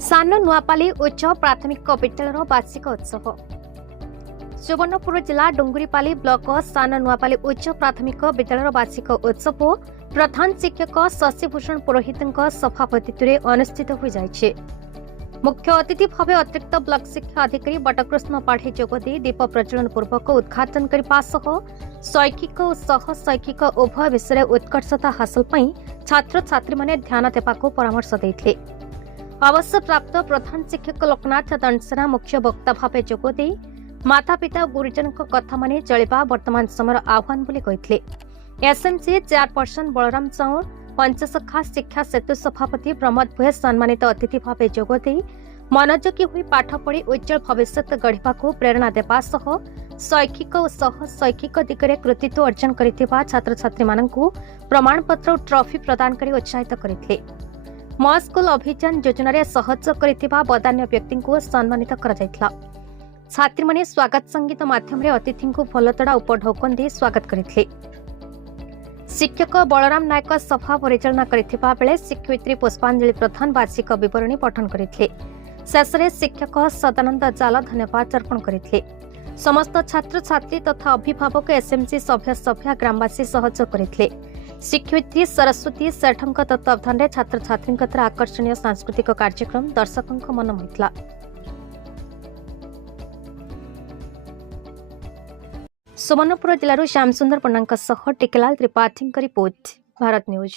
सान नुआपाली उच्च प्राथमिक विद्यालय वार्षिक उत्सव सुवर्णपुर जिला डुंगुरीपाली ब्लॉक सान नुआपाली उच्च प्राथमिक विद्यालय वार्षिक उत्सव प्रधान शिक्षक शशिभूषण पुरोहित सभापतित्व अनुष्ठित हो जाए। मुख्य अतिथि भाव अतिरिक्त ब्लॉक शिक्षा अधिकारी बटकृष्ण पाढ़ी जोगदे दीप प्रज्वलन पूर्वक उद्घाटन करने शैक्षिक और सहशैक्षिक उभय विषय उत्कर्षता हासिल पर छात्र छात्री माने ध्यान देवाक परामर्श देते। अवसरप्राप्त प्रधान शिक्षक लोकनाथ दंडसेना मुख्य वक्ता भाव जोगदे माता पिता गुरुजन कथा माने चलिबा वर्तमान समय आह्वान बोली कहिथिले। एसएमसी चेयरपर्सन बलराम साउर पंचसखा शिक्षा सेतु सभापति प्रमोद भुए सम्मानित अतिथि भाव जोगदे मनोयोगी हुई पाठ पढ़ी उज्जवल भविष्य गढ़ा प्रेरणा देवा सह शैक्षिक और सहशैक्षिक दिगरे कृतित्व अर्जन करिथिबा छात्र छात्री माननकु प्रमाणपत्र और ट्रॉफी प्रदान करी उत्साहित करथिले। मो स्कूल अभियान योजना रे सहयोग करिथिबा बदान्य व्यक्ति को सम्मानित करा जायथिला। छात्री माने स्वागत संगीत माध्यम रे अतिथि को फलतड़ा उपढौकन दे स्वागत करथिले। शिक्षक बलराम नायक सभा परिचालना करथिबा बेले शिक्षयित्री पुष्पांजलि प्रधान वार्षिक विवरणी पठन करथिले। शेषरे शिक्षक सदानंद जाल धन्यवाद अर्पण करथिले। समस्त छात्र छात्री तथा अभिभावक एसएमसी सभ्य सभ्या ग्रामवासी सहयोग करथिले। शिक्षयित्री सरस्वती सेठंक तत्वावधान रे छात्र छात्री आकर्षणीय सांस्कृतिक कार्यक्रम दर्शकों मन मोहितला। सुवर्णपुर जिलूर श्यामसुंदर पंडा टिकेलाल त्रिपाठी रिपोर्ट भारत न्यूज।